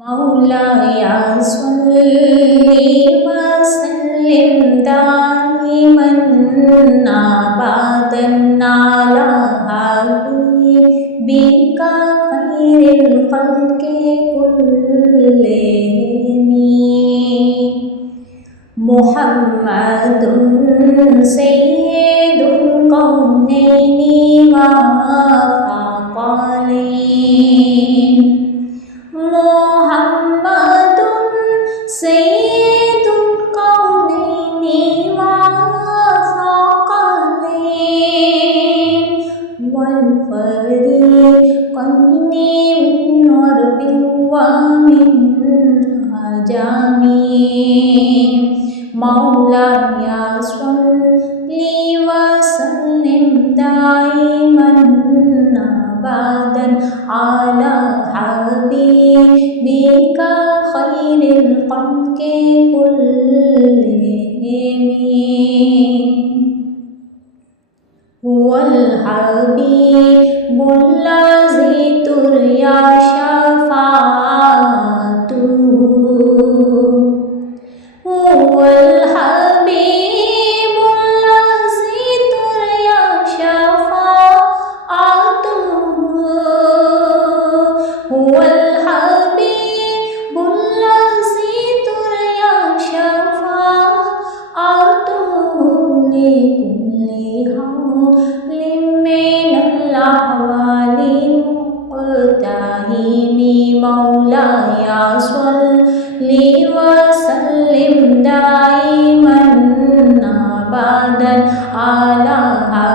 मौलाया सल्लि वसल्लिम दाइमन अबदन अला हबीबिका खैरिल खल्क़ि कुल्लिहिम मुहम्मदुन सय्यिदुल कौनैनि व थक़लैन मुहम्मदुन सय्यिदुल कौनैनि व थक़लैन वल फरीक़ैनि मिन अरबिन व मिन अजमी मौलाया सल्लि वसल्लिम दाइमन अबदन अला हबीबिका खैरिल खल्क़ि कुल्लिहिम हुवल हबीबुल्लज़ी तुरजा शफ़ाअतुहु हुवल हबीबुल्लज़ी तुरजा शफ़ाअतुहु हुवल हबीबुल्लज़ी तुरजा शफ़ाअतुहु लिकुल्ली हौलिन मिनल अहवालि मुक़्तहिमी मौलाया सल्लि वसल्लिम दाइमन अबदन अला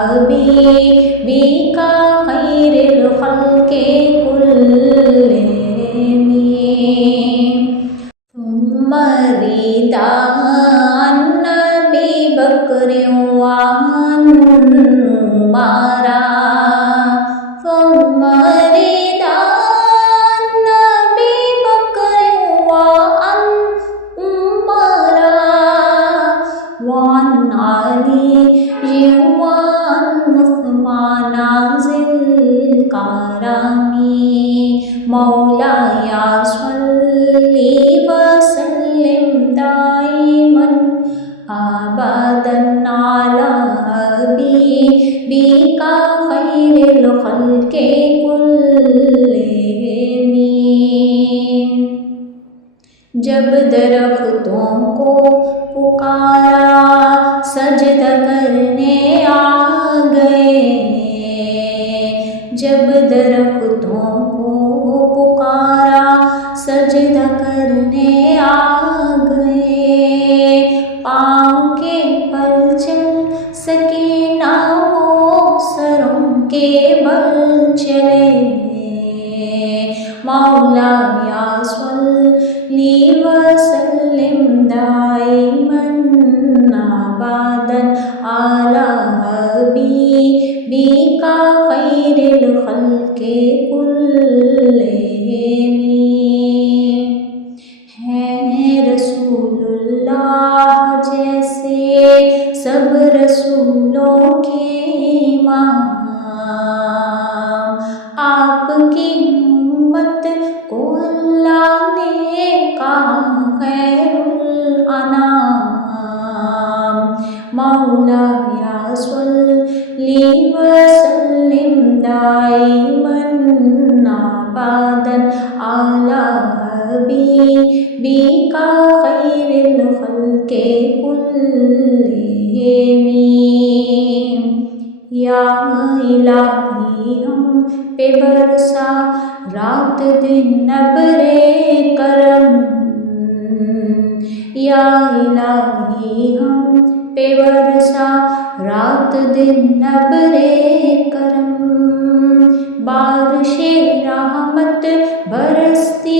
हबीबिका खैरिल खल्क़ि कुल्लिहिम सुम्मा रिदा अन्नबी बकर व अन उमरा सुम्मा रिदा अन्नबी बकर व अन उमरा व अन अली व अन उस्मान ज़िल करमी मौलाया सल्लि वसल्लिम दाइमन अबदन अला हबीबिका खैरिल खल्क़ि कुल्लिहिम जब दरख्तों को पुकारा सजदा करने आ गए जब दरख्तों को पुकारा सजदा करने आ गए पाँव के बल चल सके ना वो सरों के बल चले मौलाया सल्लि वसल्लिम दाइमन अबदन अला हबीबिका खैरिल खल्क़ि कुल्लिहिम हैं रसूलुल्लाह जैसे सब रसूलों के इमाम आपकी उम्मत को अल्लाह ने कहा खैरुल अनाम मौलाया सल्लि वसल्लिम दाइमन अबदन अला हबीबिका खैरिल खल्क़ि कुल्लिहिम या इलाही हम पे बरसा रात दिन अब्रे करम या इलाही हम पे बरसा रात दिन अब्रे करम बारिशे रहमत बरसती